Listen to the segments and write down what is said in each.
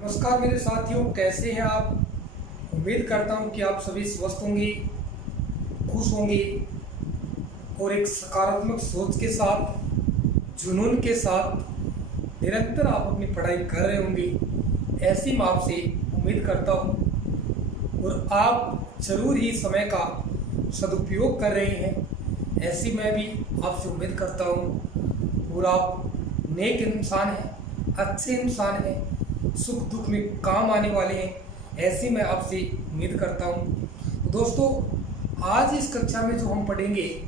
नमस्कार मेरे साथियों, कैसे हैं आप। उम्मीद करता हूं कि आप सभी स्वस्थ होंगे, खुश होंगे और एक सकारात्मक सोच के साथ, जुनून के साथ निरंतर आप अपनी पढ़ाई कर रहे होंगे। ऐसी मैं आपसे उम्मीद करता हूं और आप जरूर ही समय का सदुपयोग कर रहे हैं, ऐसी मैं भी आपसे उम्मीद करता हूं। और आप नेक इंसान हैं, अच्छे इंसान हैं, सुख दुख में काम आने वाले हैं, ऐसी मैं आपसे उम्मीद करता हूं। दोस्तों, आज इस कक्षा में जो हम पढ़ेंगे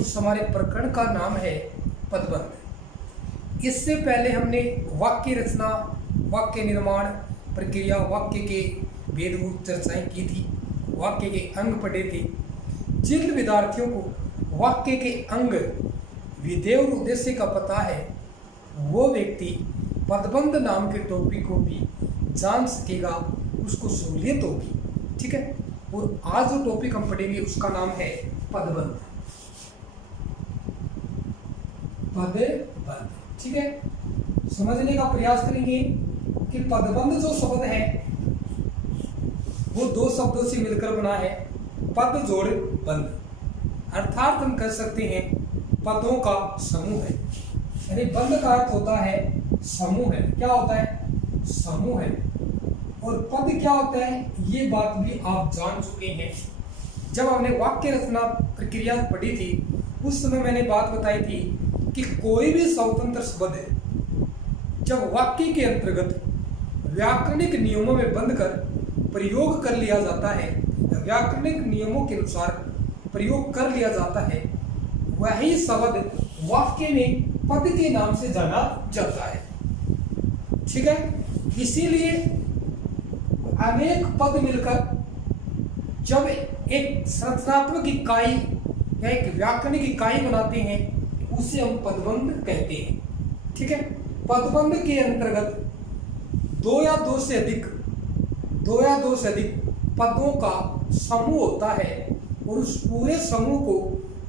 उस हमारे प्रकरण का नाम है पदबंध। इससे पहले हमने वाक्य रचना, वाक्य निर्माण प्रक्रिया, वाक्य के भेदभूत चर्चाएं की थी, वाक्य के अंग पढ़े थे। जिन विद्यार्थियों को वाक्य के अंग, विधेय और उद्देश्य का पता है, वो व्यक्ति पदबंध नाम के टॉपिक को भी जान सकेगा, उसको सहूलियत होगी। ठीक है। और आज जो टॉपिक हम पढ़ेंगे उसका नाम है पदबंध। पदबंध, ठीक है। समझने का प्रयास करेंगे कि पदबंध जो शब्द है वो दो शब्दों से मिलकर बना है, पद जोड़ बंध। अर्थात हम कह सकते हैं पदों का समूह है, यानी बंध का अर्थ होता है समूह है। क्या होता है? समूह है। और पद क्या होता है, ये बात भी आप जान चुके हैं। जब हमने वाक्य रचना प्रक्रिया पढ़ी थी उस समय मैंने बात बताई थी कि कोई भी स्वतंत्र शब्द जब वाक्य के अंतर्गत व्याकरणिक नियमों में बंध कर प्रयोग कर लिया जाता है, व्याकरणिक नियमों के अनुसार प्रयोग कर लिया जाता है, वही शब्द वाक्य में पद के नाम से जाना जाता है। ठीक है। इसीलिए अनेक पद मिलकर जब एक संरचनात्मक इकाई या एक व्याकरणिक इकाई बनाते हैं उसे हम पदबंध कहते हैं। ठीक है। पदबंध के अंतर्गत दो या दो से अधिक पदों का समूह होता है और उस पूरे समूह को,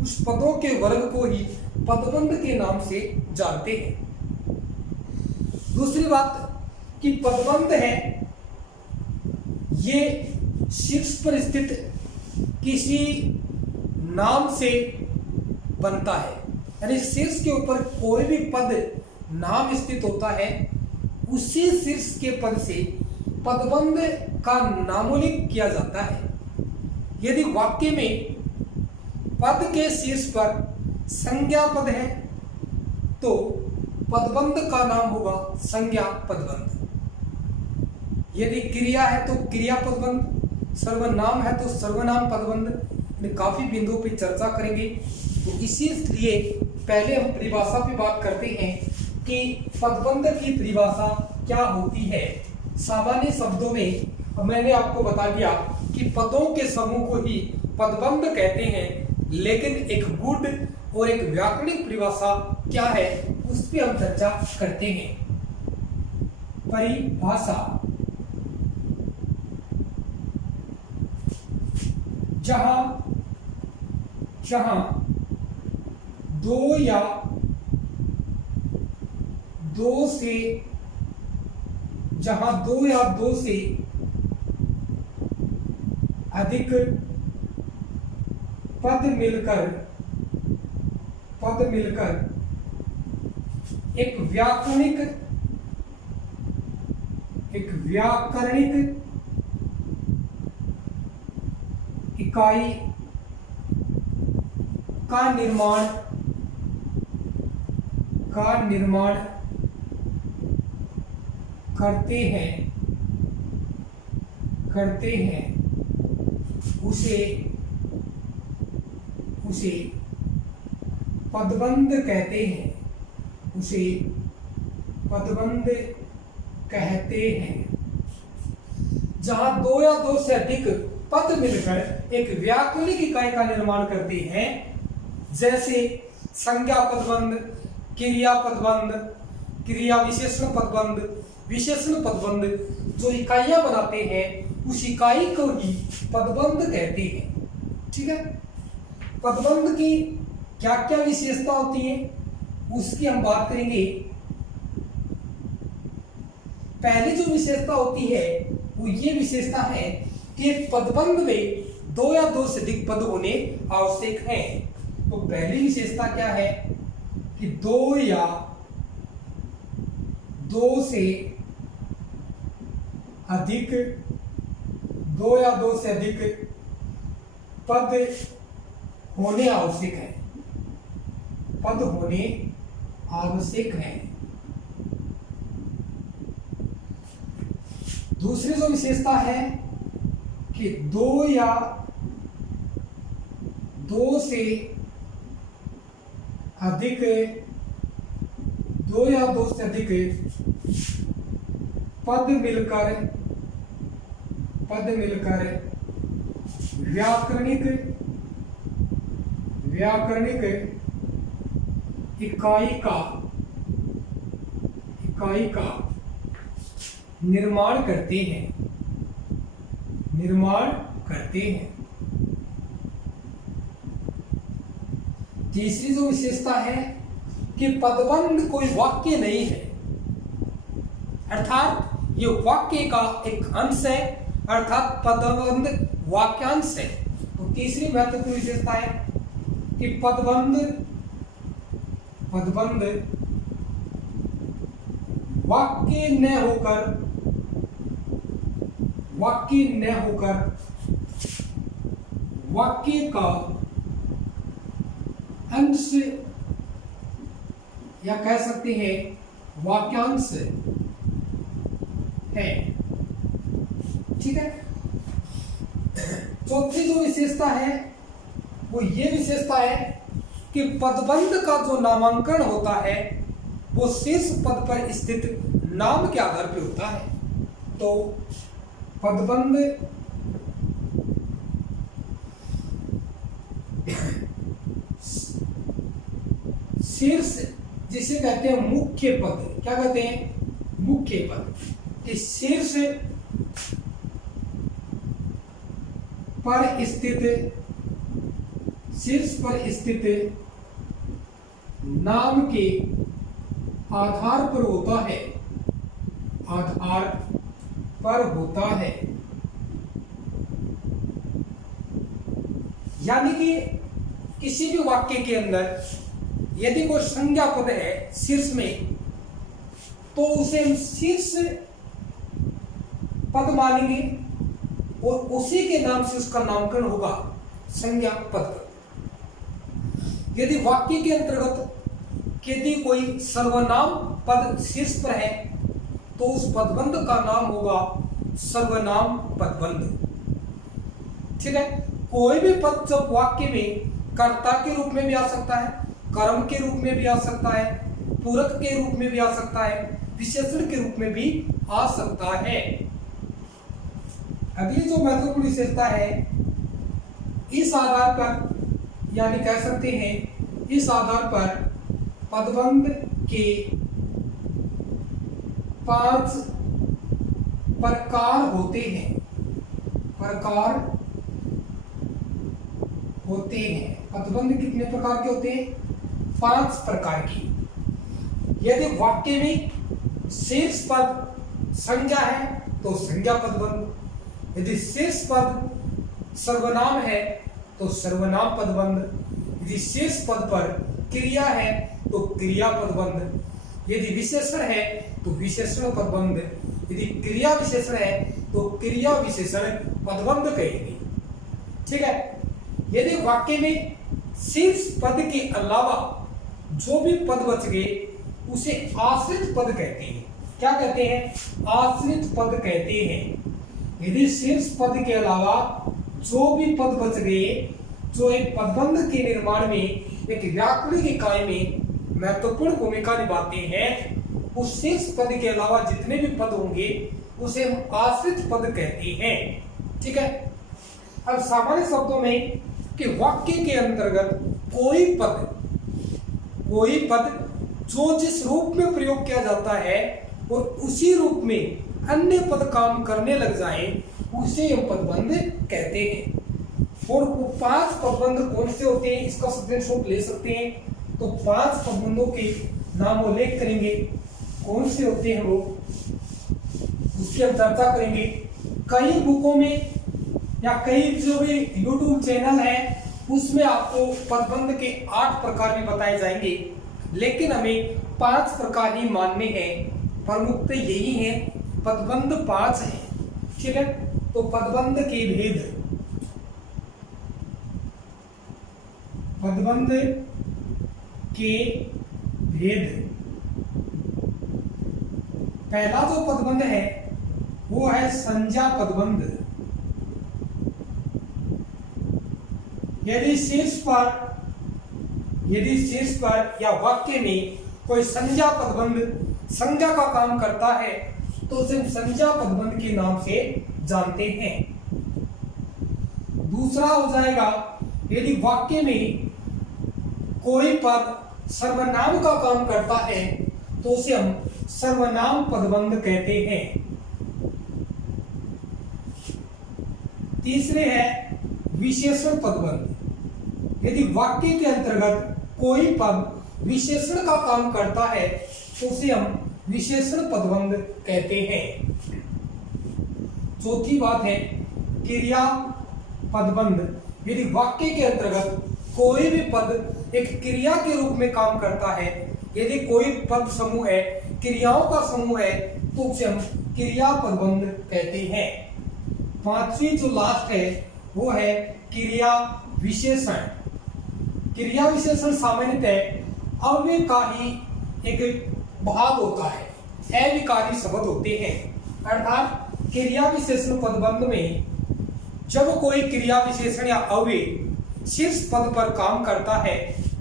उस पदों के वर्ग को ही पदबंध के नाम से जानते हैं। दूसरी बात कि पदबंध है ये शीर्ष पर स्थित किसी नाम से बनता है, यानी शीर्ष के ऊपर कोई भी पद नाम स्थित होता है, उसी शीर्ष के पद से पदबंध का नामोल्लेख किया जाता है। यदि वाक्य में पद के शीर्ष पर संज्ञा पद है तो पदबंध का नाम होगा संज्ञा पदबंध। यदि क्रिया है तो क्रिया पदबंध, सर्वनाम है तो सर्वनाम पदबंध। काफी बिंदुओं पर चर्चा करेंगे, तो इसीलिए पहले हम परिभाषा पे बात करते हैं कि पदबंध की परिभाषा क्या होती है। सामान्य शब्दों में मैंने आपको बता दिया कि पदों के समूह को ही पदबंध कहते हैं, लेकिन एक गुण और एक व्याकरणिक परिभाषा क्या है उस पर हम चर्चा करते हैं। परिभाषा, जहां दो या दो से अधिक पद मिलकर एक व्याकरणिक इकाई का निर्माण करते हैं उसे पदबंध कहते हैं, जहां दो या दो से अधिक पद मिलकर एक व्याकरणिक इकाई का निर्माण करते हैं, जैसे संज्ञा पदबंध, क्रिया पदबंध, क्रिया विशेषण पदबंध, विशेषण पदबंध, जो इकाइयां बनाते हैं उस इकाई को ही पदबंध कहते हैं। ठीक है। पदबंध की क्या क्या विशेषता होती है उसकी हम बात करेंगे। पहली जो विशेषता होती है वो ये विशेषता है कि पदबंध में दो या दो से अधिक पद होने आवश्यक हैं। तो पहली विशेषता क्या है कि दो या दो से अधिक पद होने आवश्यक है, पद होने आवश्यक है। दूसरी जो विशेषता है कि दो या दो से अधिक पद मिलकर व्याकरणिक इकाई का निर्माण करते हैं। तीसरी जो विशेषता है कि पदबंध कोई वाक्य नहीं है, अर्थात ये वाक्य का एक अंश है, अर्थात पदबंध वाक्यांश है। तो तीसरी महत्वपूर्ण विशेषता है कि पदबंध वाक्य न होकर वाक्य का अंश या कह सकते हैं वाक्यांश है। ठीक है। चौथी जो विशेषता है वो ये विशेषता है कि पदबंध का जो नामांकन होता है वो शीर्ष पद पर स्थित नाम के आधार पर होता है। तो पदबंध शीर्ष जिसे कहते हैं मुख्य पद, क्या कहते हैं मुख्य पद, कि शीर्ष पर स्थित नाम के आधार पर होता है। यानी कि किसी भी वाक्य के अंदर यदि कोई संज्ञा पद है शीर्ष में तो उसे हम शीर्ष पद मानेंगे और उसी के नाम से उसका नामकरण होगा संज्ञा पद। यदि वाक्य के अंतर्गत यदि कोई सर्वनाम पद शीर्ष पर है तो उस पदबंध का नाम होगा सर्वनाम पदबंध। ठीक है। कोई भी पद जब वाक्य में कर्ता के रूप में भी आ सकता है, कर्म के रूप में भी आ सकता है, पूरक के रूप में भी आ सकता है, विशेषण के रूप में भी आ सकता है। अगली जो महत्वपूर्ण विशेषता है, इस आधार पर यानी कह सकते हैं इस आधार पर पदबंध के 5 प्रकार होते हैं। पदबंध कितने प्रकार के होते हैं? 5 प्रकार की। यदि वाक्य में शीर्ष पद संज्ञा है तो संज्ञा पदबंध, यदि शीर्ष पद सर्वनाम है तो सर्वनाम पदबंध, यदि शीर्ष पद पर क्रिया है तो क्रिया पदबंध, यदि विशेषण है तो विशेषण पदबंध, यदि क्रिया विशेषण है तो क्रिया विशेषण पदबंध कहेंगे। ठीक है। यदि वाक्य में शीर्ष पद के अलावा जो भी पद बच गए उसे आश्रित पद कहते हैं। क्या कहते हैं? आश्रित पद कहते हैं। यदि शीर्ष पद के अलावा जो भी पद बच गए जो एक पदबंध के निर्माण में एक व्याकरणिक इकाई में महत्वपूर्ण भूमिका निभाते हैं, उस शीर्ष पद के अलावा जितने भी पद होंगे उसे हम आश्रित पद कहते हैं। ठीक है। अब सामान्य शब्दों में कि वाक्य के अंतर्गत कोई पद जो जिस रूप में प्रयोग किया जाता है और उसी रूप में अन्य पद काम करने लग जाए उसे हम पदबंध कहते हैं। और वो 5 पदबंध कौन से होते हैं इसका स्क्रीनशॉट ले सकते हैं। तो 5 पदबंधों के नाम उल्लेख करेंगे। कौन से होते हैं वो? उसकी हम चर्चा करेंगे। कई बुकों में या कई जो भी YouTube चैनल है उसमें आपको पदबंध के 8 प्रकार भी बताए जाएंगे, लेकिन हमें 5 प्रकार ही मानने हैं। प्रमुखतः यही है, पदबंध 5 है। ठीक है, तो पदबंध के भेद, पदबंध के भेद। पहला जो पदबंध है वो है संज्ञा पदबंध। यदि शीर्ष पर या वाक्य में कोई संज्ञा पदबंध संज्ञा का काम करता है तो उसे संज्ञा पदबंध के नाम से जानते हैं। दूसरा हो जाएगा, यदि वाक्य में कोई पद सर्वनाम का काम करता है तो उसे हम सर्वनाम पदबंध कहते हैं। तीसरे है विशेषण पदबंध। यदि वाक्य के अंतर्गत कोई पद विशेषण का काम करता है तो उसे हम विशेषण पदबंध कहते हैं। चौथी बात है क्रिया पदबंध। यदि वाक्य के अंतर्गत कोई भी पद एक क्रिया के रूप में काम करता है, यदि कोई पद समूह है, क्रियाओं का समूह है, तो उसे हम क्रिया पदबंध कहते हैं। पांचवी जो लास्ट है वो है क्रिया विशेषण। क्रिया विशेषण सामान्यतः अव्यय का ही एक भाग होता है, अविकारी शब्द होते हैं। अर्थात क्रिया विशेषण पदबंध में जब कोई क्रिया विशेषण या अव्यय शीर्ष पद पर काम करता है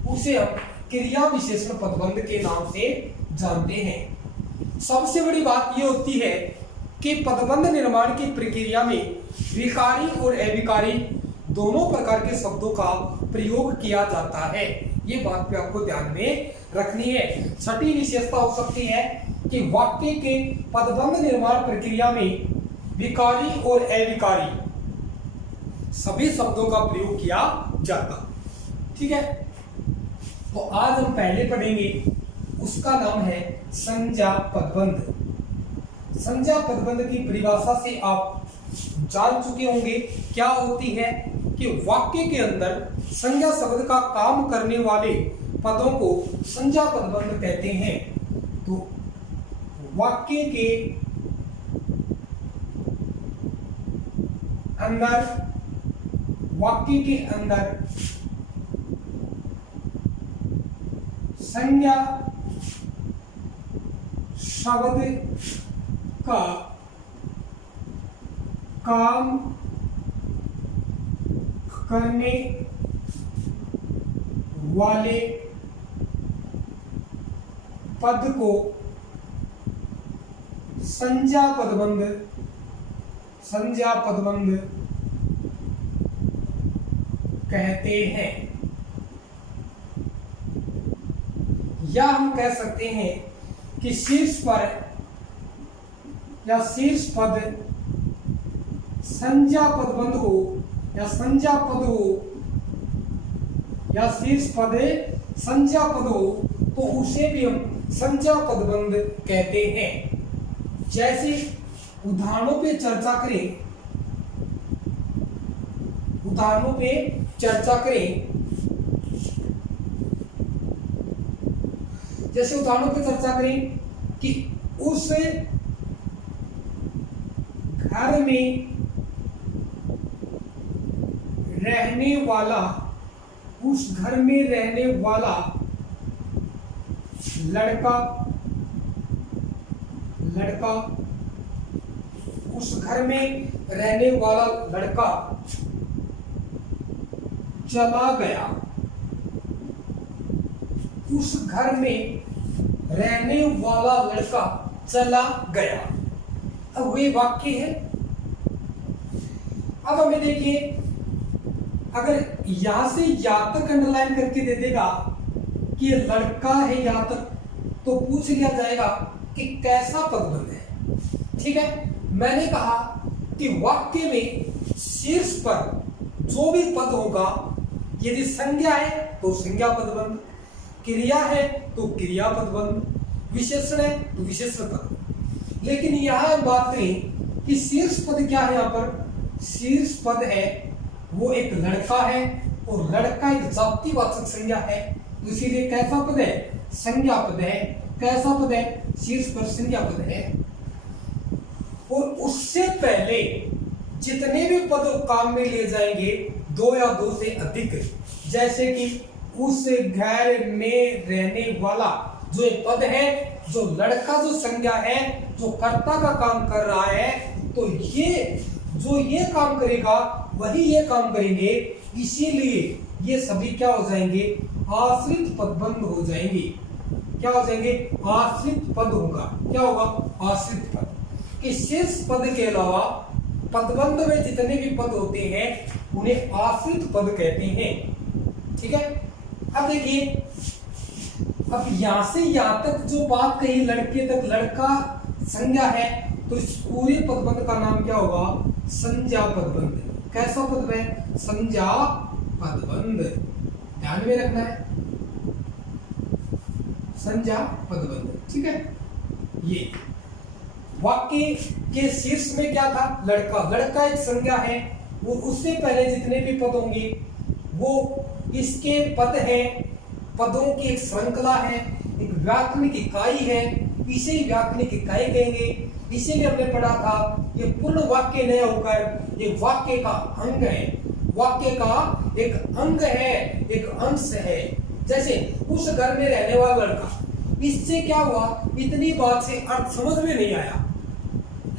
उसे हम क्रिया विशेषण पदबंध के नाम से जानते हैं। सबसे बड़ी बात यह होती है कि पदबंध निर्माण की प्रक्रिया में विकारी और अविकारी दोनों प्रकार के शब्दों का प्रयोग किया जाता है। ये बात पे आपको ध्यान में रखनी है। छठी विशेषता हो सकती है कि वाक्य के पदबंध निर्माण प्रक्रिया में विकारी और अविकारी सभी शब्दों का प्रयोग किया जाता। ठीक है, तो आज हम पहले पढ़ेंगे, उसका नाम है संज्ञा पदबंध। संज्ञा पदबंध की परिभाषा से आप जान चुके होंगे क्या होती है कि वाक्य के अंदर संज्ञा शब्द का काम करने वाले पदों को संज्ञा पदबंध कहते हैं। तो वाक्य के अंदर संज्ञा शब्द का काम करने वाले पद को संज्ञा पदबंध कहते हैं। या हम कह सकते हैं कि शीर्ष पर या शीर्ष पद संज्ञा पदबंध हो या संज्ञा पद हो या शीर्ष पद संज्ञा पद हो तो उसे भी हम संज्ञा पदबंध कहते हैं। जैसे उदाहरणों पे चर्चा करें, जैसे उदाहरणों पे चर्चा करें कि उस घर में रहने वाला लड़का उस घर में रहने वाला लड़का चला गया। उस घर में रहने वाला लड़का चला गया। अब वही वाक्य है। अब हमें देखिए, अगर यहां से या तक अंडरलाइन करके दे देगा कि ये लड़का है यहां तक, तो पूछ लिया जाएगा कि कैसा पदबंध है। ठीक है, मैंने कहा कि वाक्य में शीर्ष पर जो भी पद होगा, यदि संज्ञा है तो संज्ञा पदबंध, क्रिया है तो क्रिया पदबंध, विशेषण है तो विशेषण पदबंध। लेकिन यहां हम बात करें कि शीर्ष पद क्या है, यहां पर शीर्ष पद है वो एक लड़का है और लड़का एक जातिवाचक संज्ञा है, इसीलिए कैसा पद है, संज्ञा पद है। कैसा पद है, शीर्ष पद संज्ञा पद है। और उससे पहले जितने भी पद काम में लिए जाएंगे दो या दो से अधिक, जैसे कि उस घर में रहने वाला, जो एक पद है, जो लड़का जो संज्ञा है, जो कर्ता का काम कर रहा है, तो ये जो ये काम करेगा वही ये काम करेंगे, इसीलिए ये सभी क्या हो जाएंगे, आश्रित पदबंध हो जाएंगे। क्या हो जाएंगे, आश्रित पद होगा। क्या होगा, आश्रित पद। इस शीर्ष पद के अलावा पदबंध में जितने भी पद होते हैं उन्हें आश्रित पद कहते हैं। ठीक है, अब देखिए, अब यहां से यहां तक जो बात कही लड़के तक, लड़का संज्ञा है, तो इस पूरे पदबंध का नाम क्या होगा, संज्ञा पदबंध। कैसा पद है, संज्ञा पदबंध, ध्यान में रखना है, संज्ञा पदबंध। ठीक है, ये वाक्य के शीर्ष में क्या था, लड़का। लड़का एक संज्ञा है, वो उससे पहले जितने भी पद होंगे वो इसके पद है, पदों की एक श्रृंखला है, एक व्याकरणिक इकाई है, इसे व्याकरणिक इकाई कहेंगे। इसीलिए हमने पढ़ा था ये पूर्ण वाक्य नहीं होकर ये वाक्य का अंग है, वाक्य का एक अंग है, एक अंश है। जैसे उस घर में रहने वाला लड़का, इससे क्या हुआ, इतनी बात से अर्थ समझ में नहीं आया,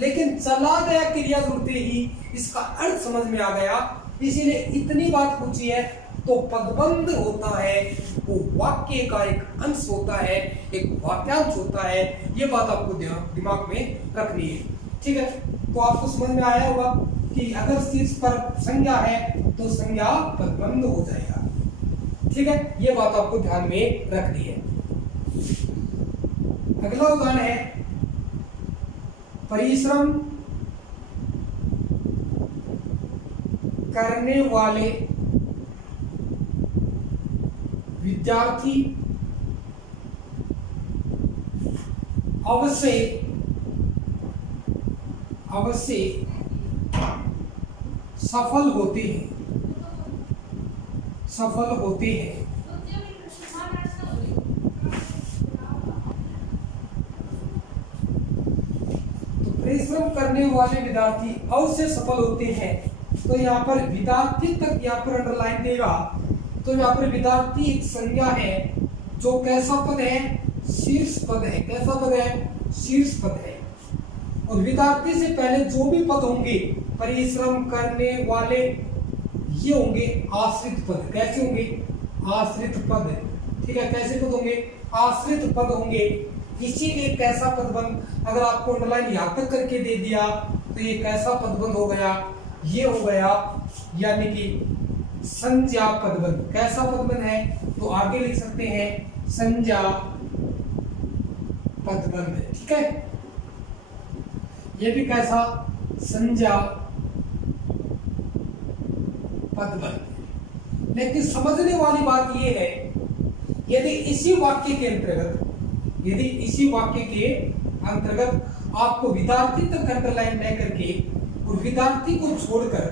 लेकिन चला गया क्रिया जुड़ते ही इसका अर्थ समझ में आ गया, इसीलिए इतनी बात पूछी है। तो पदबंध होता है वो वाक्य का एक अंश होता है, एक वाक्यांश होता है। ये बात आपको दिमाग में रखनी है। ठीक है, तो आपको समझ में आया होगा कि अगर शीर्ष पर संज्ञा है तो संज्ञा पदबंध हो जाएगा। ठीक है, ये बात आपको ध्यान में रखनी है। अगला उदाहरण है परिश्रम करने वाले विद्यार्थी अवश्य सफल होते हैं, सफल होते हैं। तो परिश्रम करने वाले विद्यार्थी अवश्य सफल होते हैं, तो यहाँ पर विद्यार्थी तक यहाँ पर अंडरलाइन देगा। तो यहाँ पर विद्यार्थी एक संज्ञा है जो कैसा पद है, शीर्ष पद है। कैसा पद है, शीर्ष पद है। और विद्यार्थी से पहले जो भी पद होंगे परिश्रम करने वाले, ये होंगे आश्रित पद। कैसे होंगे, आश्रित पद। ठीक है, कैसे पद होंगे, आश्रित पद होंगे। इसीलिए कैसा पदबंध, अगर आपको अंडरलाइन यहां तक करके दे दिया तो ये कैसा पदबंध हो गया, ये हो गया यानी कि संज्ञा पदबंध। कैसा पदबंध है, तो आगे लिख सकते हैं संज्ञा पदबंध। ठीक है, ये भी कैसा, संज्ञा पदबंध। लेकिन समझने वाली बात ये है, यदि इसी वाक्य के अंतर्गत आपको विद्यार्थी तक अंडरलाइन न करके और विद्यार्थी को छोड़कर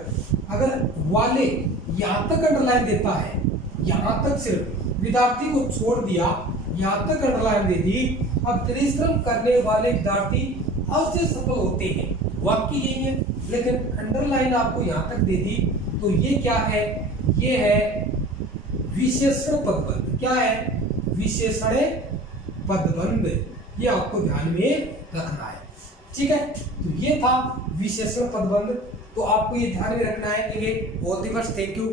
अगर वाले यहां तक अंडरलाइन देता है, यहां तक सिर्फ विद्यार्थी को छोड़ दिया, यहां तक अंडरलाइन दे दी, अब परिश्रम करने वाले विद्यार्थी अवश्य सफल होते हैं, वाक्य यही है, लेकिन अंडरलाइन आपको यहां तक दे दी, तो ये क्या है, ये है विशेषण पदबंध। क्या है, विशेषण पदबंध। ये आपको ध्यान में रखना है। ठीक है, तो ये था विशेषण पदबंध। तो आपको ये ध्यान में रखना है कि all the best, thank you.